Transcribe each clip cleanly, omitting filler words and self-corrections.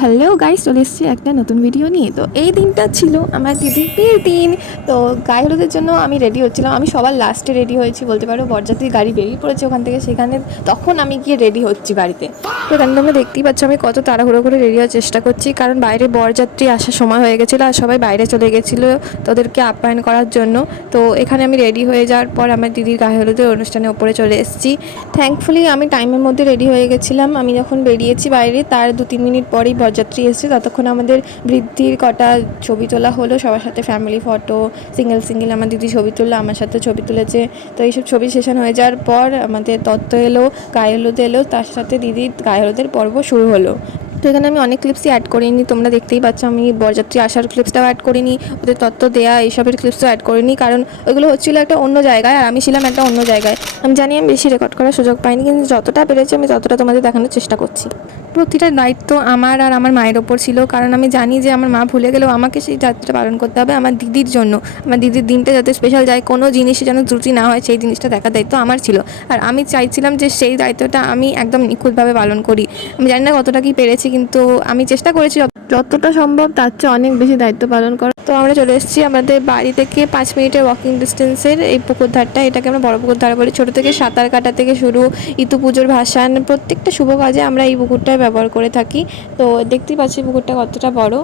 Hello guys, চলে এসেছি একটা নতুন ভিডিও নিয়ে। তো এই দিনটা ছিল আমার দিদির বিয়ের দিন। তো গায়ে হলুদের জন্য আমি রেডি হচ্ছিলাম। আমি সবার লাস্টে রেডি হয়েছি বলতে পারো। বরযাত্রীর গাড়ি বেরিয়ে পড়েছে ওখান থেকে, সেখানে তখন আমি গিয়ে রেডি হচ্ছি বাড়িতে। তো এখানে তোমরা দেখতেই পাচ্ছ আমি কত তাড়াহুড়ো করে রেডি হওয়ার চেষ্টা করছি, কারণ বাইরে বরযাত্রী আসার সময় হয়ে গেছিলো আর সবাই বাইরে চলে গেছিলো তাদেরকে আপ্যায়ন করার জন্য। তো এখানে আমি রেডি হয়ে যাওয়ার পর আমার দিদির গায়ে হলুদের অনুষ্ঠানের ওপরে চলে এসেছি। থ্যাঙ্কফুলি আমি টাইমের মধ্যে রেডি হয়ে গেছিলাম। আমি যখন বেরিয়েছি বাইরে তার 2-3 মিনিট পরেই বরযাত্রী এসেছে। ততক্ষণ আমাদের বৃদ্ধির কটা ছবি তোলা হলো, সবার সাথে ফ্যামিলি ফটো, সিঙ্গেল আমার দিদি ছবি তুললো, আমার সাথে ছবি তুলেছে। তো এইসব ছবি সেশন হয়ে যাওয়ার পর আমাদের তত্ত্ব এলো, গায়ে হলুদ এলো, তার সাথে দিদির গায়ে হলুদের পর্ব শুরু হলো। তো এখানে আমি অনেক ক্লিপসই অ্যাড করিনি, তোমরা দেখতেই পাচ্ছ। আমি বরযাত্রী আসার ক্লিপসটাও অ্যাড করিনি, ওদের তত্ত্ব দেয়া এইসবের ক্লিপসও অ্যাড করিনি, কারণ ওইগুলো হচ্ছিলো একটা অন্য জায়গায় আর আমি ছিলাম একটা অন্য জায়গায়। আমি জানি আমি বেশি রেকর্ড করার সুযোগ পাইনি, কিন্তু যতটা পেরেছি আমি ততটা তোমাদের দেখানোর চেষ্টা করছি। প্রতিটা দায়িত্ব আমার আর আমার মায়ের ওপর ছিল, কারণ আমি জানি যে আমার মা ভুলে গেলেও আমাকে সেই দায়িত্বটা পালন করতে হবে আমার দিদির জন্য। আমার দিদির দিনটা যাতে স্পেশাল যায়, কোনো জিনিসে যেন ত্রুটি না হয়, সেই জিনিসটা দেখার দায়িত্ব আমার ছিল। আর আমি চাইছিলাম যে সেই দায়িত্বটা আমি একদম নিখুঁতভাবে পালন করি। আমি জানি না কতটা কি পেরেছি, কিন্তু আমি চেষ্টা করেছি যতটা সম্ভব তার চেয়ে অনেক বেশি দায়িত্ব পালন করা। তো আমরা চলে এসেছি আমাদের বাড়ি থেকে 5 মিনিটের ওয়াকিং ডিস্টেন্সের এই পুকুর ধারটা। এটাকে আমরা বড় পুকুর ধার বলি। ছোটো থেকে সাঁতার কাটা থেকে শুরু, ইতু পুজোর ভাসান, প্রত্যেকটা শুভ কাজে আমরা এই পুকুরটাই ব্যবহার করে থাকি। তো দেখতেই পাচ্ছি পুকুরটা কতটা বড়।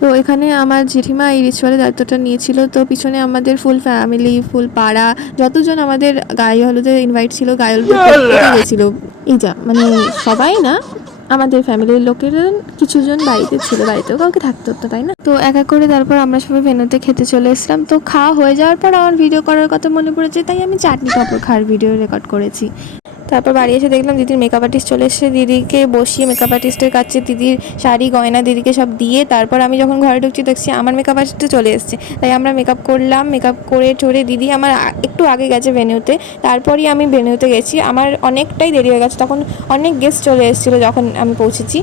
তো এখানে আমার জেঠিমা এই রিচুয়ালের দায়িত্বটা নিয়েছিল। তো পিছনে আমাদের ফুল ফ্যামিলি, ফুল পাড়া, যতজন আমাদের গায়ে হলুদে ইনভাইট ছিল, গায়ে হলুদে গেছিল। এই যা মানে সবাই না, আমাদের ফ্যামিলির লোকেরা কিছুজন বাড়িতে ছিল, বাড়িতেও কাউকে থাকতে হতো, তাই না? তো এক এক করে তারপর আমরা সবাই ভেন্যুতে খেতে চলে এসেছিলাম। তো খাওয়া হয়ে যাওয়ার পর আমার ভিডিও করার কথা মনে পড়েছে, তাই আমি চাটনি পাঁপড় খাওয়ার ভিডিও রেকর্ড করেছি। তারপর বাড়ি এসে দেখলাম দিদির মেকআপ আর্টিস্ট চলে এসেছে। দিদিকে বসিয়ে মেকআপ আর্টিস্টের কাছে দিদির শাড়ি গয়না দিদিকে সব দিয়ে তারপর আমি যখন ঘরে ঢুকছি দেখছি আমার মেকআপ আর্টিস্টে চলে এসেছে। তাই আমরা মেকআপ করলাম, মেকআপ করে টোরে দিদি আমার একটু আগে গেছে ভেন্যুতে, তারপরই আমি ভেন্যুতে গেছি। আমার অনেকটাই দেরি হয়ে গেছে, তখন অনেক গেস্ট চলে এসেছিলো যখন আমি পৌঁছেছি।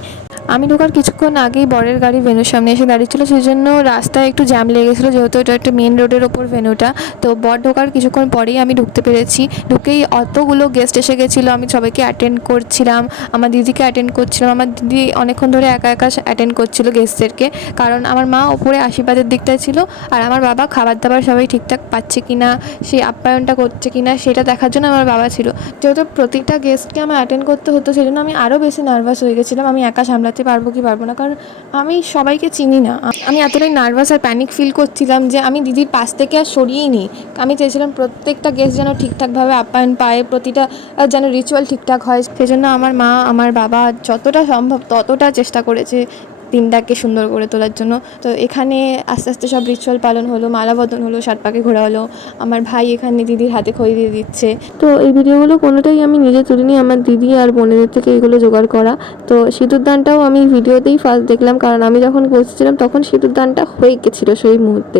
আমি ঢোকার কিছুক্ষণ আগেই বরের গাড়ি ভেন্যুর সামনে এসে দাঁড়িয়েছিল, সেই জন্য রাস্তায় একটু জ্যাম লেগে গেছিলো, যেহেতু এটা একটা মেন রোডের ওপর ভেন্যুটা। তো বর ঢোকার কিছুক্ষণ পরেই আমি ঢুকতে পেরেছি। ঢুকেই অতগুলো গেস্ট এসে গেছিলো, আমি সবাইকে অ্যাটেন্ড করছিলাম, আমার দিদিকে অ্যাটেন্ড করছিলাম। আমার দিদি অনেকক্ষণ ধরে একা একা অ্যাটেন্ড করছিল গেস্টদেরকে, কারণ আমার মা ওপরে আশীর্বাদের দিকটায় ছিল আর আমার বাবা খাবার দাবার সবাই ঠিকঠাক পাচ্ছে কিনা, সেই আপ্যায়নটা করছে কিনা সেটা দেখার জন্য আমার বাবা ছিল। যেহেতু প্রতিটা গেস্টকে আমার অ্যাটেন্ড করতে হতো, সেই জন্য আমি আরও বেশি নার্ভাস হয়ে গেছিলাম। আমি একা সামলাতে পারবো কি পারবো না, কারণ আমি সবাইকে চিনি না। আমি এতটাই নার্ভাস আর প্যানিক ফিল করছিলাম যে আমি দিদির পাশ থেকে আর সরিয়েই নিই। আমি চেয়েছিলাম প্রত্যেকটা গেস্ট যেন ঠিকঠাকভাবে আপ্যায়ন পায়, প্রতিটা যেন রিচুয়াল ঠিকঠাক হয়। সেজন্য আমার মা, আমার বাবা যতটা সম্ভব ততটা চেষ্টা করেছে দিনটাকে সুন্দর করে তোলার জন্য। তো এখানে আস্তে আস্তে সব রিচুয়াল পালন হলো, মালা বদল হলো, 7 পাকে ঘোরা হলো। আমার ভাই এখানে দিদির হাতে খই দিয়ে দিচ্ছে। তো এই ভিডিওগুলো কোনোটাই আমি নিজে তুলিনি, আমার দিদি আর বোনেদের থেকে এগুলো জোগাড় করা। তো সিঁদুরদানটাও আমি ভিডিওতেই ফার্স্ট দেখলাম, কারণ আমি যখন বসেছিলাম তখন সিঁদুরদানটা হয়ে গেছিলো সেই মুহূর্তে।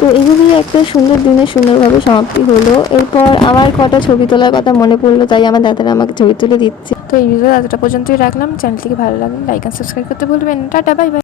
তো এইভাবেই একটা সুন্দর দিনের সুন্দরভাবে সমাপ্তি হলো। এরপর আমার কটা ছবি তোলার কথা মনে পড়লো, তাই আমার দাদারা আমাকে ছবি তুলে দিচ্ছে। তো এই ভিডিও এতটা পর্যন্তই রাখলাম। চ্যানেলটিকে ভালো লাগলে লাইক আর সাবস্ক্রাইব করতে ভুলবেন না। Tata, bye bye.